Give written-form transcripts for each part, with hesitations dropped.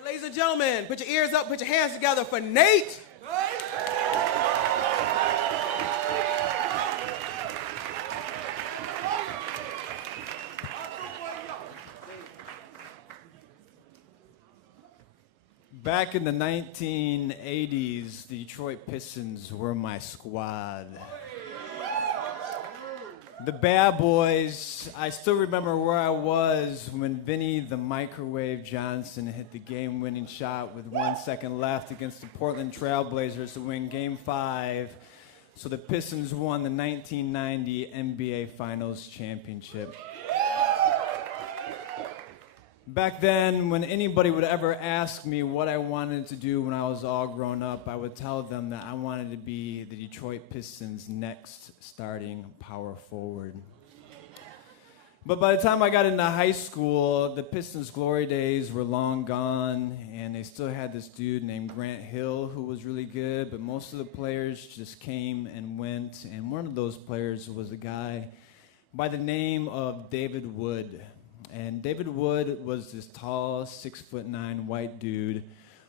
right, ladies and gentlemen, put your ears up, put your hands together for Nate. Back in the 1980s, the Detroit Pistons were my squad. The bad boys. I still remember where I was when Vinny the Microwave Johnson hit the game-winning shot with 1 second left against the Portland Trailblazers to win Game 5. So the Pistons won the 1990 NBA Finals championship. Back then, when anybody would ever ask me what I wanted to do when I was all grown up, I would tell them that I wanted to be the Detroit Pistons' next starting power forward. But by the time I got into high school, the Pistons' glory days were long gone, and they still had this dude named Grant Hill who was really good, but most of the players just came and went, and one of those players was a guy by the name of David Wood. And David Wood was this tall, 6'9" white dude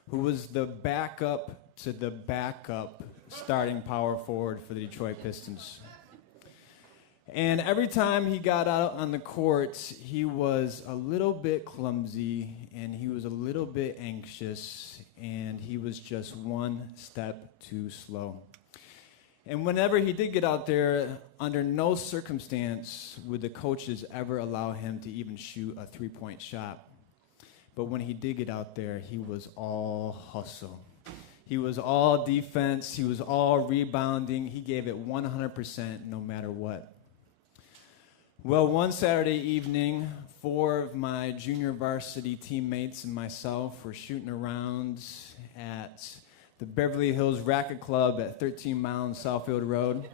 who was the backup to the backup starting power forward for the Detroit Pistons. And every time he got out on the court, he was a little bit clumsy, and he was a little bit anxious, and he was just one step too slow. And whenever he did get out there, under no circumstance would the coaches ever allow him to even shoot a three-point shot. But when he did get out there, he was all hustle. He was all defense. He was all rebounding. He gave it 100% no matter what. Well, one Saturday evening, 4 of my junior varsity teammates and myself were shooting around at the Beverly Hills Racket Club at 13 Mile and Southfield Road.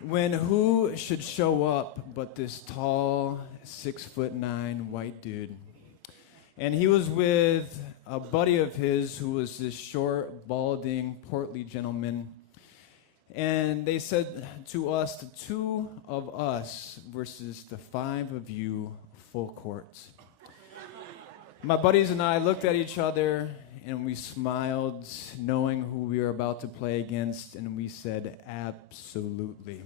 When who should show up but this tall, 6'9" white dude. And he was with a buddy of his who was this short, balding, portly gentleman. And they said to us, the 2 of us versus the 5 of you, full court. My buddies and I looked at each other, and we smiled, knowing who we were about to play against, and we said, absolutely.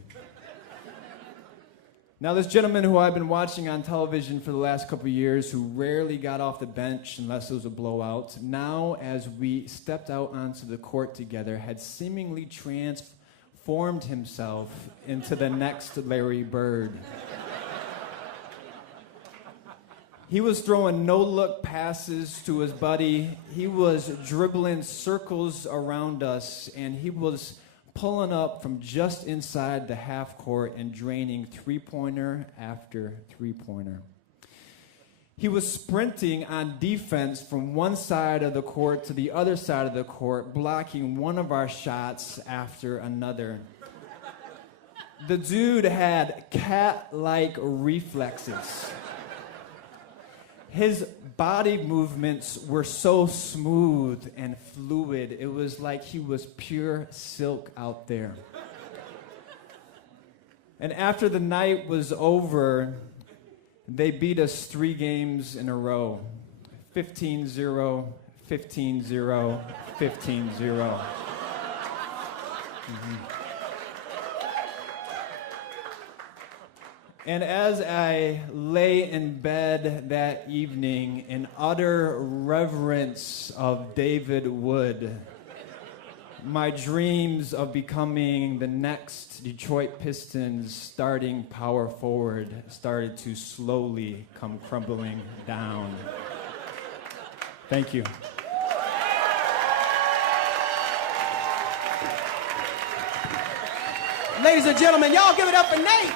Now, this gentleman who I've been watching on television for the last couple of years, who rarely got off the bench unless it was a blowout, now, as we stepped out onto the court together, had seemingly transformed himself into the next Larry Bird. He was throwing no-look passes to his buddy. He was dribbling circles around us, and he was pulling up from just inside the half court and draining three-pointer after three-pointer. He was sprinting on defense from one side of the court to the other side of the court, blocking one of our shots after another. The dude had cat-like reflexes. His body movements were so smooth and fluid. It was like he was pure silk out there. And after the night was over, they beat us 3 games in a row. 15-0, 15-0, 15-0. And as I lay in bed that evening in utter reverence of David Wood, my dreams of becoming the next Detroit Pistons starting power forward started to slowly come crumbling down. Thank you. Ladies and gentlemen, y'all give it up for Nate.